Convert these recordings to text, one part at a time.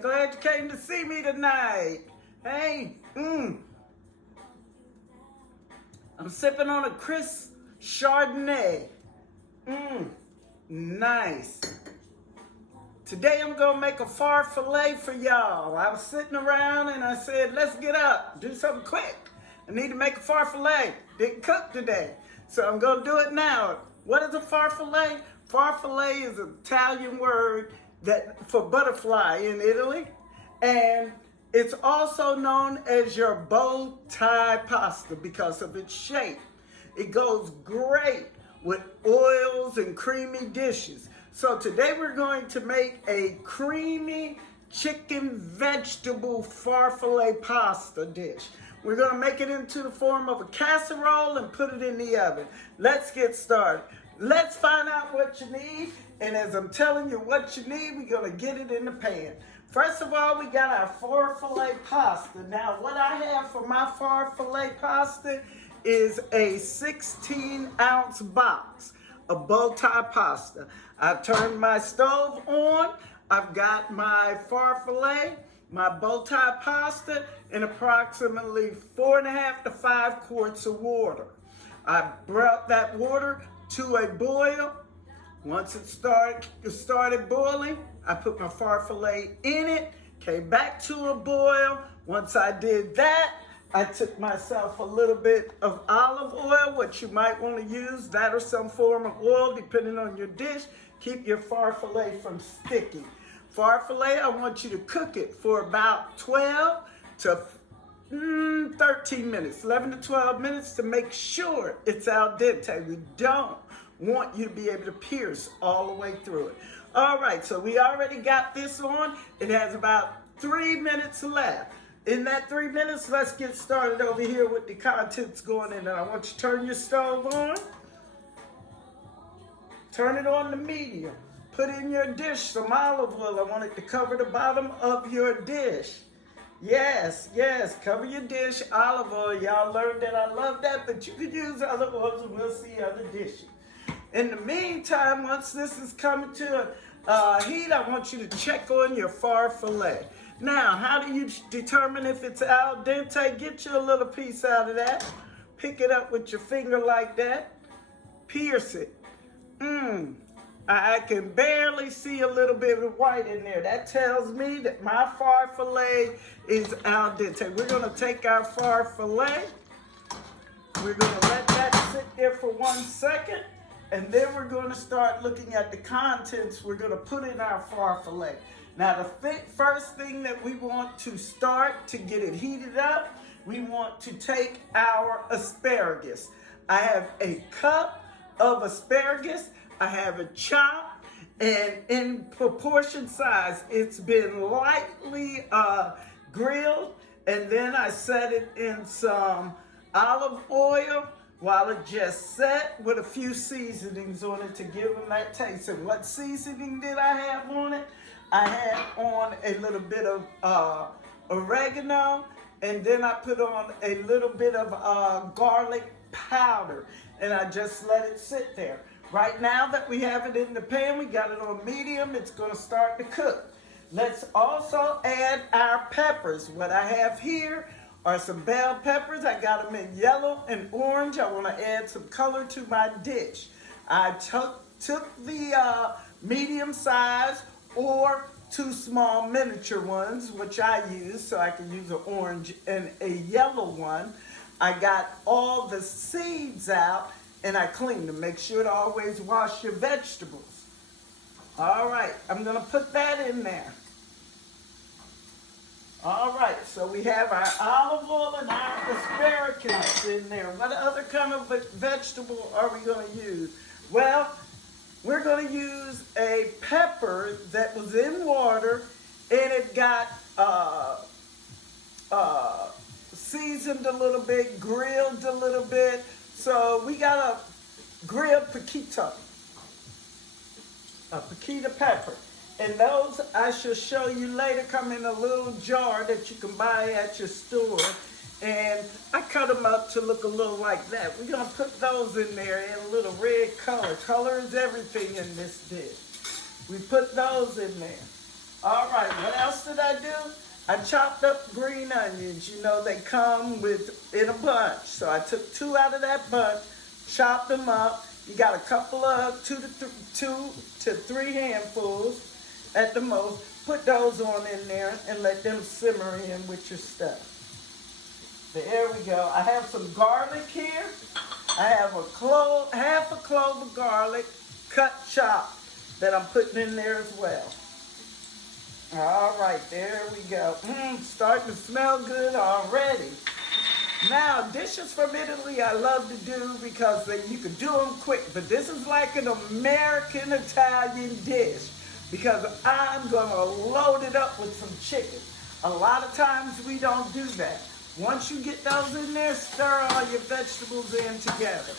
I'm glad you came to see me tonight. Hey, I'm sipping on a crisp Chardonnay. Nice. Today I'm gonna make a farfalle for y'all. I was sitting around and I said, let's get up, do something quick. I need to make a farfalle. Didn't cook today, so I'm gonna do it now. What is a farfalle? Farfalle is an Italian word for butterfly in Italy, and it's also known as your bow tie pasta because of its shape. It goes great with oils and creamy dishes. So today we're going to make a creamy chicken vegetable farfalle pasta dish. We're going to make it into the form of a casserole and put it in the oven. Let's get started. Let's find out what you need. And as I'm telling you what you need, we're going to get it in the pan. First of all, we got our farfalle pasta. Now, what I have for my farfalle pasta is a 16-ounce box of bow tie pasta. I've turned my stove on. I've got my farfalle, my bow tie pasta, and approximately 4.5 to 5 quarts of water. I brought that water to a boil. Once it started boiling, I put my farfalle in it, came back to a boil. Once I did that, I took myself a little bit of olive oil, which you might want to use, that or some form of oil, depending on your dish. Keep your farfalle from sticking. Farfalle, I want you to cook it for about 12 to 13 minutes, 11 to 12 minutes to make sure it's al dente. We don't want you to be able to pierce all the way through it. All right, so we already got this on. It has about 3 minutes left. In that 3 minutes, let's get started over here with the contents going in. And I want you to turn your stove on. Turn it on to medium. Put in your dish some olive oil. I want it to cover the bottom of your dish. Yes, cover your dish, olive oil. Y'all learned that I love that, but you could use other oils and we'll see other dishes. In the meantime, once this is coming to heat, I want you to check on your farfalle. Now, how do you determine if it's al dente? Get you a little piece out of that. Pick it up with your finger like that. Pierce it. I can barely see a little bit of white in there. That tells me that my farfalle is al dente. We're going to take our farfalle. We're going to let that sit there for 1 second. And then we're going to start looking at the contents we're going to put in our farfalle. Now, the first thing that we want to start to get it heated up, we want to take our asparagus. I have a cup of asparagus. I have it chopped, and in proportion size, it's been lightly grilled, and then I set it in some olive oil while it just set with a few seasonings on it to give them that taste. And what seasoning did I have on it? I had on a little bit of oregano, and then I put on a little bit of garlic powder, and I just let it sit there. Right now that we have it in the pan, we got it on medium, it's gonna start to cook. Let's also add our peppers. What I have here are some bell peppers. I got them in yellow and orange. I wanna add some color to my dish. I took the medium size or 2 small miniature ones, which I use, so I can use an orange and a yellow one. I got all the seeds out and I clean them. Make sure to always wash your vegetables. All right, I'm gonna put that in there. All right, so we have our olive oil and our asparagus in there. What other kind of vegetable are we gonna use? Well, we're gonna use a pepper that was in water and it got seasoned a little bit, grilled a little bit. So we got a grilled piquito, a piquito pepper. And those, I shall show you later, come in a little jar that you can buy at your store. And I cut them up to look a little like that. We're gonna put those in there in a little red color. Color is everything in this dish. We put those in there. All right, What else did I do? I chopped up green onions. You know, they come in a bunch. So I took 2 out of that bunch, chopped them up. You got a couple of 2 to 3 handfuls at the most. Put those on in there and let them simmer in with your stuff. There we go. I have some garlic here. I have half a clove of garlic, cut chopped, that I'm putting in there as well. All right, there we go. Starting to smell good already. Now, dishes from Italy I love to do because you can do them quick, but this is like an American Italian dish because I'm gonna load it up with some chicken. A lot of times we don't do that. Once you get those in there, stir all your vegetables in together.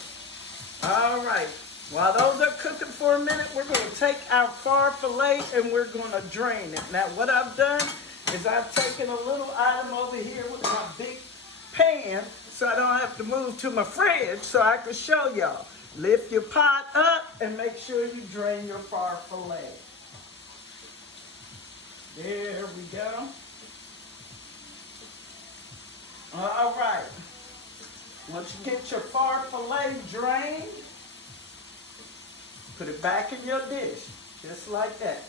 All right. While those are cooking for a minute, we're going to take our farfalle and we're going to drain it. Now, what I've done is I've taken a little item over here with my big pan so I don't have to move to my fridge so I can show y'all. Lift your pot up and make sure you drain your farfalle. There we go. All right. Once you get your farfalle drained, put it back in your dish, just like that.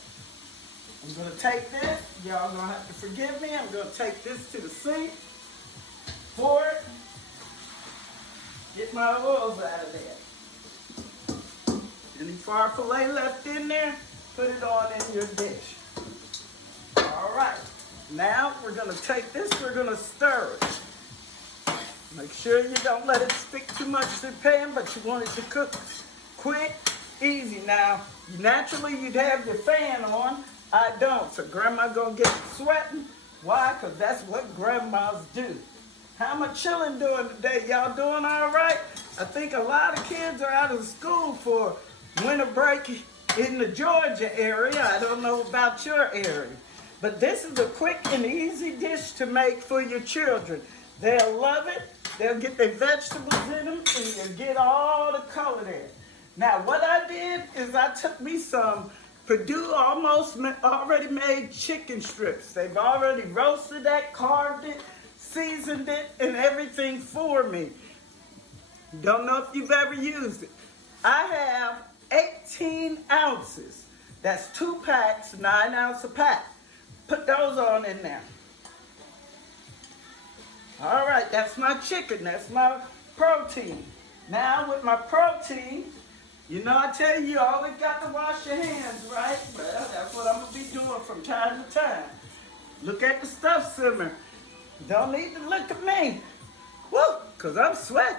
I'm going to take this. Y'all going to have to forgive me. I'm going to take this to the sink, pour it, get my oils out of there. Any farfalle left in there, put it on in your dish. All right. Now we're going to take this, we're going to stir it. Make sure you don't let it stick too much to the pan, but you want it to cook quick, easy. Now, naturally you'd have your fan on. I don't, so grandma gonna get sweating. Why? Because that's what grandmas do. How my children doing today? Y'all doing all right? I think a lot of kids are out of school for winter break in the Georgia area. I don't know about your area. But this is a quick and easy dish to make for your children. They'll love it. They'll get their vegetables in them and you'll get all the color there. Now, what I did is I took me some Purdue already made chicken strips. They've already roasted that, carved it, seasoned it, and everything for me. Don't know if you've ever used it. I have 18 ounces. That's 2 packs, 9 ounce a pack. Put those on in there. All right, that's my chicken. That's my protein. Now with my protein, you know I tell you, you always got to wash your hands, right? Well, that's what I'm going to be doing from time to time. Look at the stuff simmer. Don't need to look at me. Woo, because I'm sweating.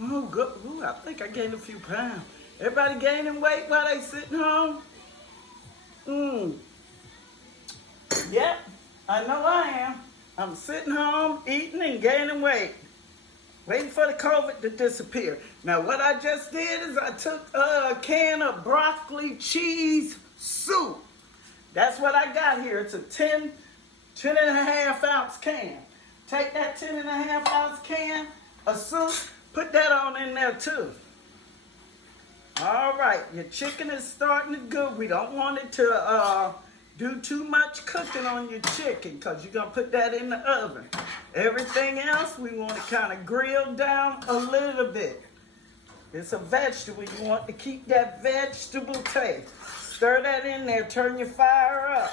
Oh, good. Ooh, I think I gained a few pounds. Everybody gaining weight while they sitting home? Yep, I know I am. I'm sitting home, eating and gaining weight. Waiting for the COVID to disappear. Now, what I just did is I took a can of broccoli cheese soup. That's what I got here. It's a 10 and a half ounce can. Take that 10 and a half ounce can of soup, put that on in there too. All right, your chicken is starting to go. We don't want it to do too much cooking on your chicken because you're going to put that in the oven. Everything else, we want it kind of grilled down a little bit. It's a vegetable. You want to keep that vegetable taste. Stir that in there. Turn your fire up.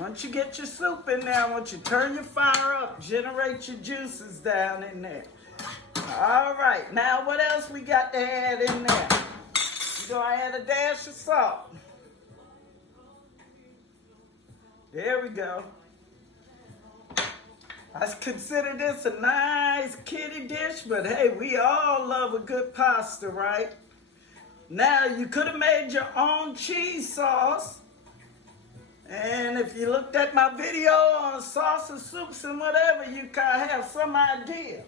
Once you get your soup in there, I want you to turn your fire up. Generate your juices down in there. All right. Now, what else we got to add in there? We're going to add a dash of salt. There we go. I consider this a nice kiddie dish, but hey, we all love a good pasta, right? Now, you could have made your own cheese sauce. And if you looked at my video on sauces, soups, and whatever, you kind of have some idea.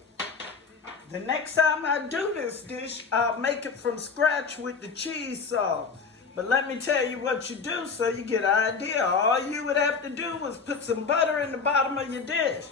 The next time I do this dish, I'll make it from scratch with the cheese sauce. But let me tell you what you do so you get an idea. All you would have to do was put some butter in the bottom of your dish.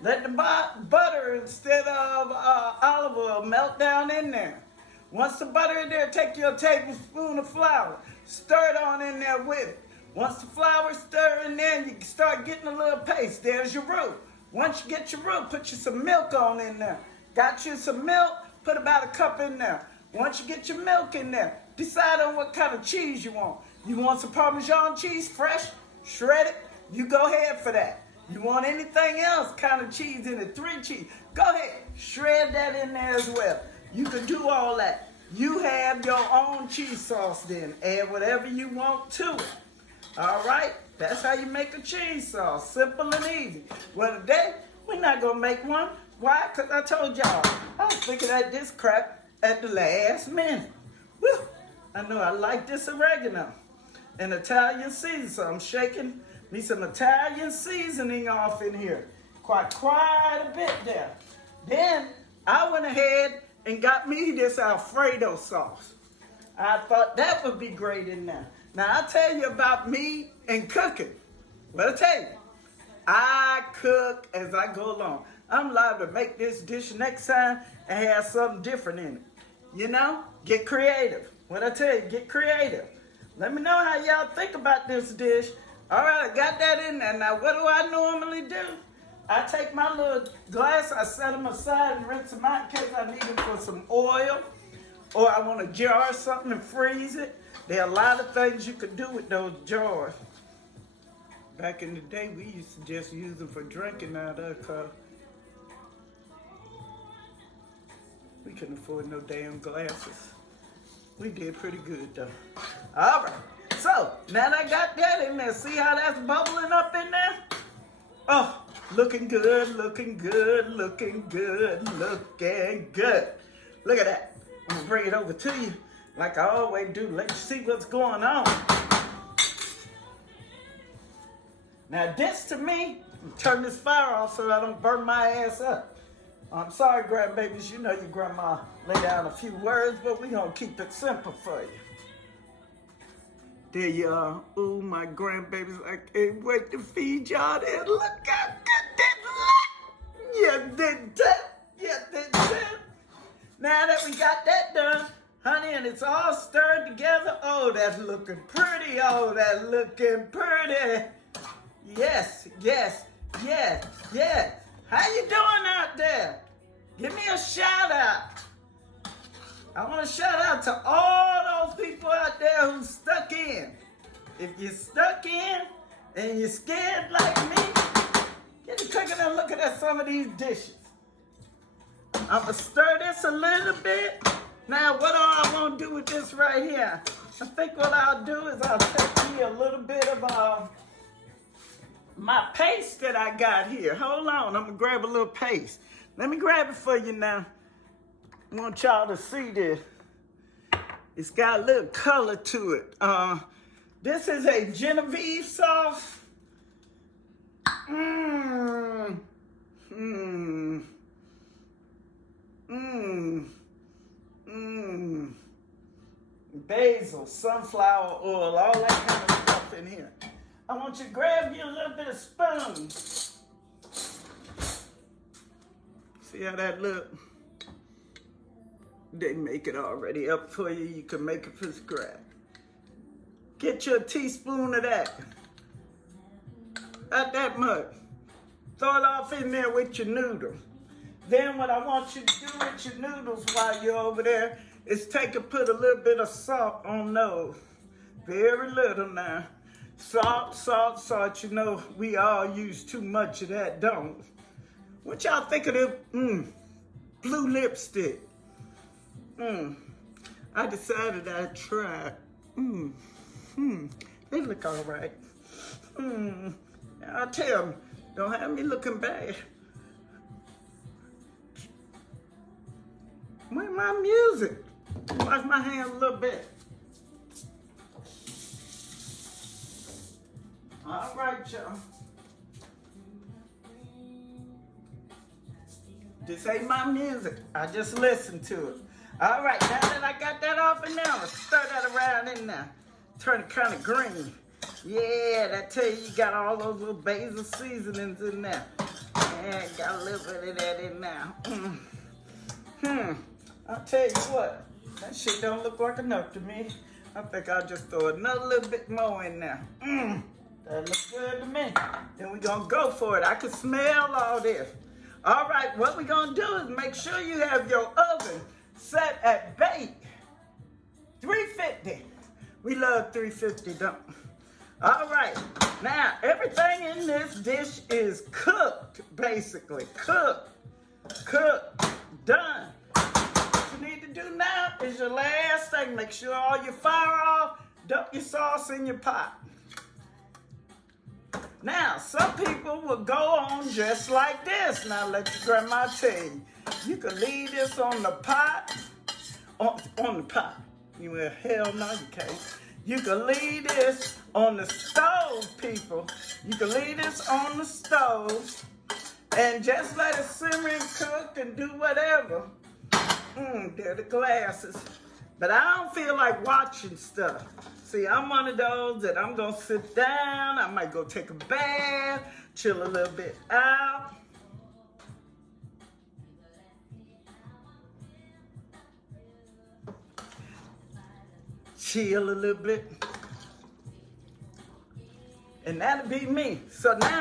Let the butter instead of olive oil melt down in there. Once the butter in there, take your tablespoon of flour. Stir it on in there with it. Once the flour's stirred in there, you can start getting a little paste. There's your roux. Once you get your roux, put you some milk on in there. Got you some milk, put about a cup in there. Once you get your milk in there, decide on what kind of cheese you want. You want some Parmesan cheese, fresh, shredded? You go ahead for that. You want anything else kind of cheese in it, 3 cheese, go ahead, shred that in there as well. You can do all that. You have your own cheese sauce then. Add whatever you want to it. All right? That's how you make a cheese sauce. Simple and easy. Well, today, we're not going to make one. Why? Because I told y'all, I was thinking of this crap at the last minute. Woo! I know I like this oregano and Italian seasoning, so I'm shaking me some Italian seasoning off in here. Quite a bit there. Then, I went ahead and got me this Alfredo sauce. I thought that would be great in there. Now, I'll tell you about me and cooking. Well, I'll tell you, I cook as I go along. I'm liable to make this dish next time and have something different in it. You know, get creative. What I tell you, get creative. Let me know how y'all think about this dish. All right, I got that in there. Now, what do I normally do? I take my little glass, I set them aside and rinse them out in case I need them for some oil, or I want to jar something and freeze it. There are a lot of things you could do with those jars. Back in the day, we used to just use them for drinking out of because we couldn't afford no damn glasses. We did pretty good though. All right, so now that I got that in there, see how that's bubbling up in there? Oh, looking good, looking good, looking good, looking good. Look at that. I'm gonna bring it over to you like I always do. Let you see what's going on. Now this to me, turn this fire off so I don't burn my ass up. I'm sorry, grandbabies, you know your grandma laid down a few words, but we gonna keep it simple for you. There you are. Ooh, my grandbabies, I can't wait to feed y'all that. Look how good that look. You did that. You did that. Now that we got that done, honey, and it's all stirred together, oh, that's looking pretty. Oh, that's looking pretty. Yes, yes, yes, yes. How you doing out there? Give me a shout out. I want to shout out to all those people out there who stuck in. If you're stuck in and you're scared like me, get to cooking and looking at some of these dishes. I'm going to stir this a little bit. Now, what do I want to do with this right here? I think what I'll do is I'll take me a little bit of my paste that I got here. Hold on, I'm going to grab a little paste. Let me grab it for you now. I want y'all to see this. It's got a little color to it. This is a Genovese sauce. Basil, sunflower oil, all that kind of stuff in here. I want you to grab you a little bit of spoon. See how that look? They make it already up for you. You can make it from scratch. Get you a teaspoon of that. Not that much. Throw it off in there with your noodles. Then what I want you to do with your noodles while you're over there is put a little bit of salt on those. Very little now. Salt, salt, salt. You know, we all use too much of that, don't we? What y'all think of this blue lipstick? I decided I'd try. They look all right. I'll tell them, don't have me looking bad. Where's my music? Wash my hands a little bit. All right, y'all. This ain't my music. I just listened to it. All right, now that I got that off in there, I'm gonna stir that around in there. Turn it kind of green. Yeah, I tell you, you got all those little basil seasonings in there. Yeah, got a little bit of that in there. I'll tell you what, that shit don't look like enough to me. I think I'll just throw another little bit more in there. That looks good to me. Then we're gonna go for it. I can smell all this. All right, what we're gonna do is make sure you have your oven set at bake 350. We love 350, don't we? All right, now everything in this dish is cooked, basically. Cooked, done. What you need to do now is your last thing. Make sure all your fire off, dump your sauce in your pot. Now, some people will go on just like this. Now, let your grandma tell you. You can leave this on the pot, on the pot. You will, hell no, you can't. You can leave this on the stove, people. You can leave this on the stove and just let it simmer and cook and do whatever. There are the glasses. But I don't feel like watching stuff. See, I'm one of those that I'm gonna sit down, I might go take a bath, chill a little bit out. Chill a little bit. And that'll be me. So now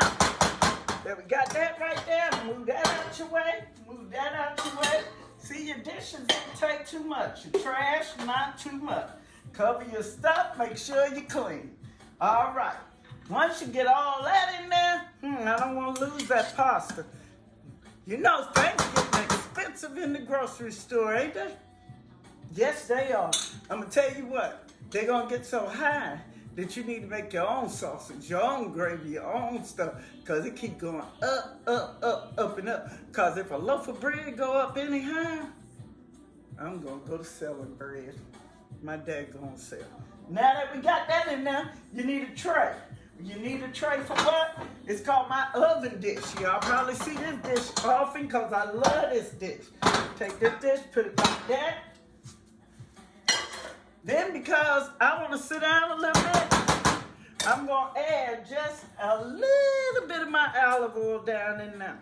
that we got that right there, move that out your way, move that out your way. See, your dishes don't take too much. Your trash, not too much. Cover your stuff, make sure you're clean. All right. Once you get all that in there, I don't want to lose that pasta. You know, things getting expensive in the grocery store, ain't they? Yes, they are. I'm going to tell you what, they're going to get so high that you need to make your own sausage, your own gravy, your own stuff, because it keep going up, and up. Because if a loaf of bread go up anyhow, I'm going to go to selling bread. My dad gonna sell. Now that we got that in there, you need a tray. You need a tray for what? It's called my oven dish. Y'all probably see this dish often because I love this dish. Take this dish, put it like that. Then because I want to sit down a little bit, I'm gonna add just a little bit of my olive oil down in there.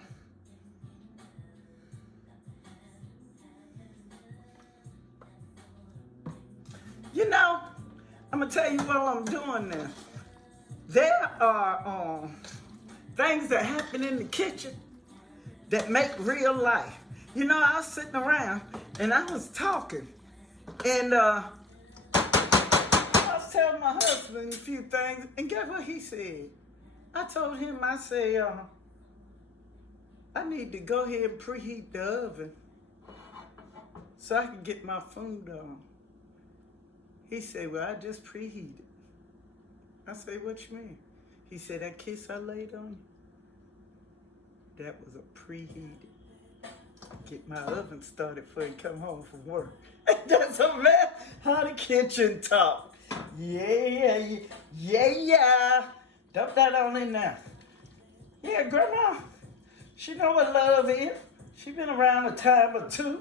You know, I'm going to tell you what I'm doing now. There are things that happen in the kitchen that make real life. You know, I was sitting around and I was talking. And I was telling my husband a few things. And guess what he said? I told him, I say, I need to go ahead and preheat the oven so I can get my food on. He said, well, I just preheated. I said, what you mean? He said, that kiss I laid on you, that was a preheated. Get my oven started before you come home from work. That's a man how the kitchen talk. Yeah. Dump that on in there. Yeah, Grandma, she know what love is. She been around a time or 2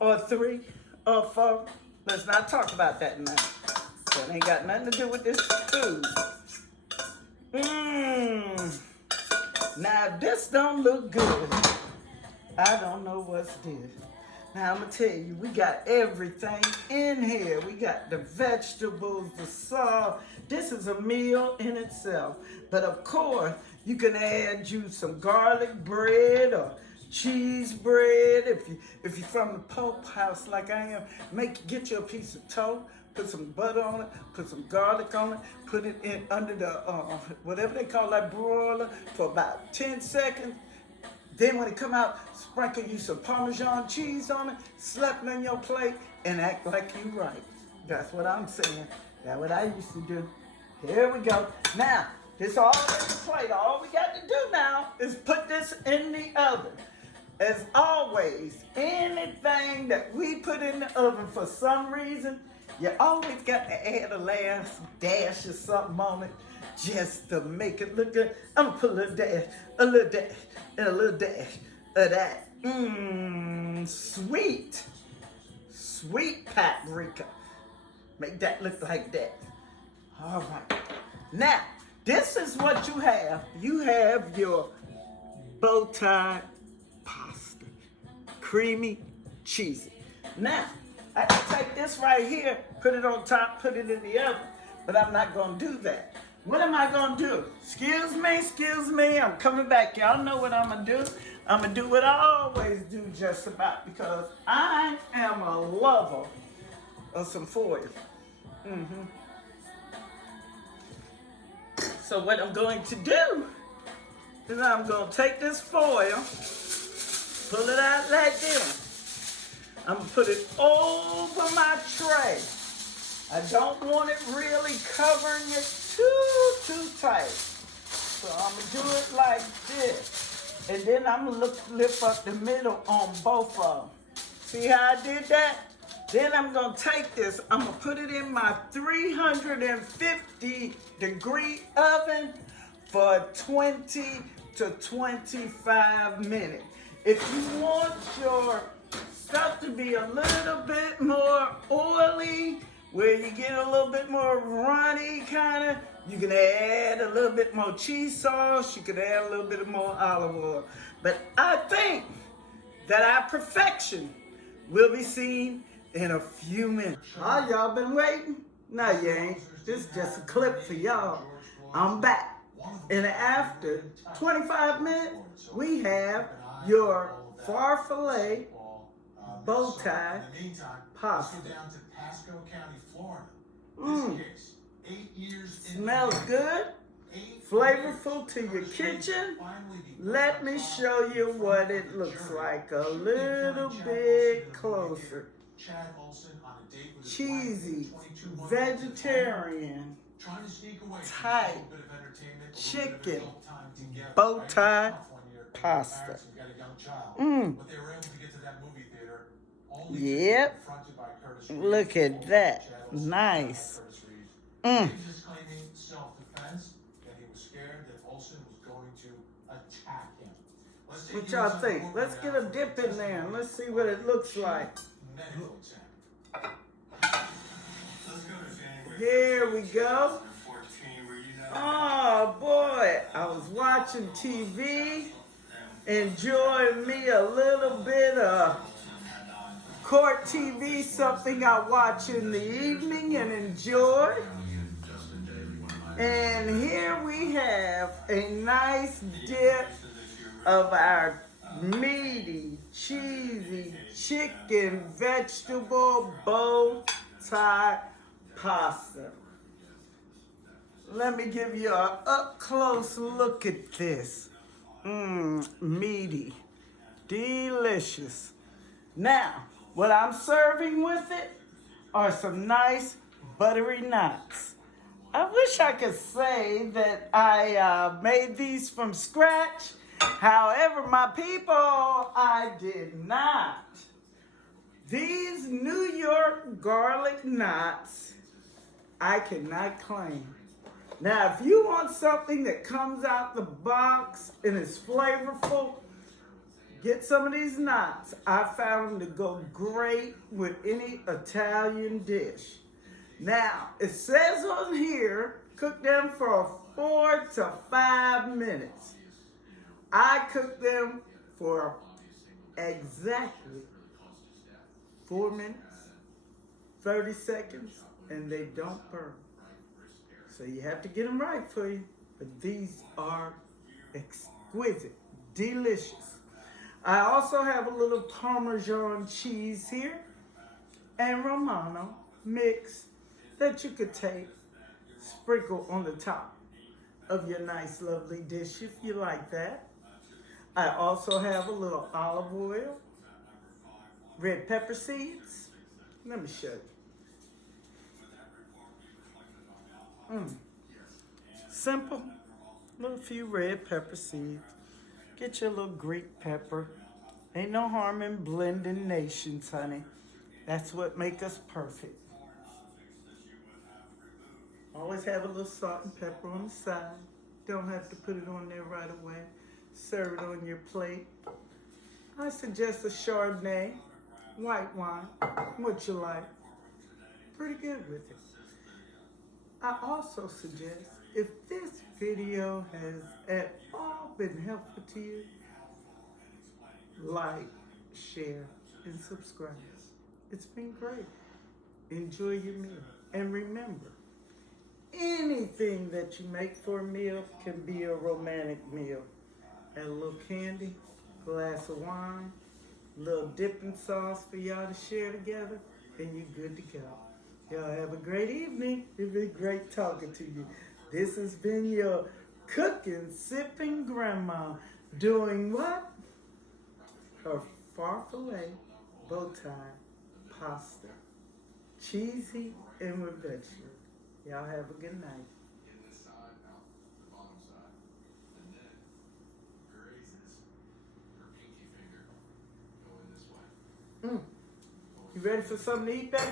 or 3 or 4. Let's not talk about that now. That ain't got nothing to do with this food. Now this don't look good. I don't know what's this. Now I'm gonna tell you, we got everything in here. We got the vegetables, the sauce. This is a meal in itself. But of course, you can add you some garlic bread or cheese bread. If you're from the Pope house like I am, get you a piece of toast, put some butter on it, put some garlic on it, put it in under the whatever they call that broiler for about 10 seconds. Then when it come out, sprinkle you some Parmesan cheese on it, slap it on your plate, and act like you right. That's what I'm saying. That's what I used to do. Here we go. Now, this all in the plate. All we got to do now is put this in the oven. As always, anything that we put in the oven for some reason, you always got to add a last dash or something on it just to make it look good. I'm going to put a little dash, and a little dash of that. Sweet paprika. Make that look like that. All right. Now, this is what you have. You have your bow tie pasta. Creamy, cheesy. Now, I can take this right here, put it on top, put it in the oven. But I'm not gonna do that. What am I gonna do? Excuse me, I'm coming back. Y'all know what I'm gonna do. I'm gonna do what I always do just about, because I am a lover of some foil. So what I'm going to do is I'm going to take this foil, pull it out like this. I'm going to put it over my tray. I don't want it really covering it too tight. So I'm going to do it like this. And then I'm going to lift up the middle on both of them. See how I did that? Then I'm going to take this, I'm going to put it in my 350-degree oven for 20 to 25 minutes. If you want your stuff to be a little bit more oily, where you get a little bit more runny kind of, you can add a little bit more cheese sauce, you can add a little bit more olive oil. But I think that our perfection will be seen in a few minutes. Oh, y'all been waiting? No, you ain't. This is just a clip for y'all. I'm back. And after 25 minutes, we have your farfalle bow tie pasta. Smells good, flavorful to your kitchen. Let me show you what it looks like a little bit closer. Cheesy, vegetarian, type chicken, bow tie pasta. Yep. Look at that. Nice. What y'all think? Let's get a dip in there and let's see what it looks like. Here we go. Oh boy, I was watching TV, enjoying me a little bit of court TV, something I watch in the evening and enjoy. And here we have a nice dip of our meaty, cheesy chicken vegetable bow tie pasta. Let me give you an up-close look at this. Meaty, delicious. Now, what I'm serving with it are some nice buttery knots. I wish I could say that I made these from scratch. However, my people, I did not. These New York garlic knots, I cannot claim. Now, if you want something that comes out the box and is flavorful, get some of these knots. I found them to go great with any Italian dish. Now, it says on here, cook them for 4 to 5 minutes. I cook them for exactly 4 minutes, 30 seconds, and they don't burn. So you have to get them right for you. But these are exquisite, delicious. I also have a little Parmesan cheese here and Romano mix that you could take, sprinkle on the top of your nice, lovely dish if you like that. I also have a little olive oil, red pepper seeds. Let me show you. Simple, little few red pepper seeds. Get your little Greek pepper. Ain't no harm in blending nations, honey. That's what make us perfect. Always have a little salt and pepper on the side. Don't have to put it on there right away. Serve it on your plate. I suggest a Chardonnay, white wine, what you like. Pretty good with it. I also suggest, if this video has at all been helpful to you, like, share, and subscribe. It's been great. Enjoy your meal. And remember, anything that you make for a meal can be a romantic meal. Add a little candy, glass of wine, a little dipping sauce for y'all to share together, and you're good to go. Y'all have a great evening. It's been great talking to you. This has been your cooking, sipping grandma doing what? Her farfalle bow tie pasta. Cheesy and with vegetables. Y'all have a good night. You ready for something to eat, baby?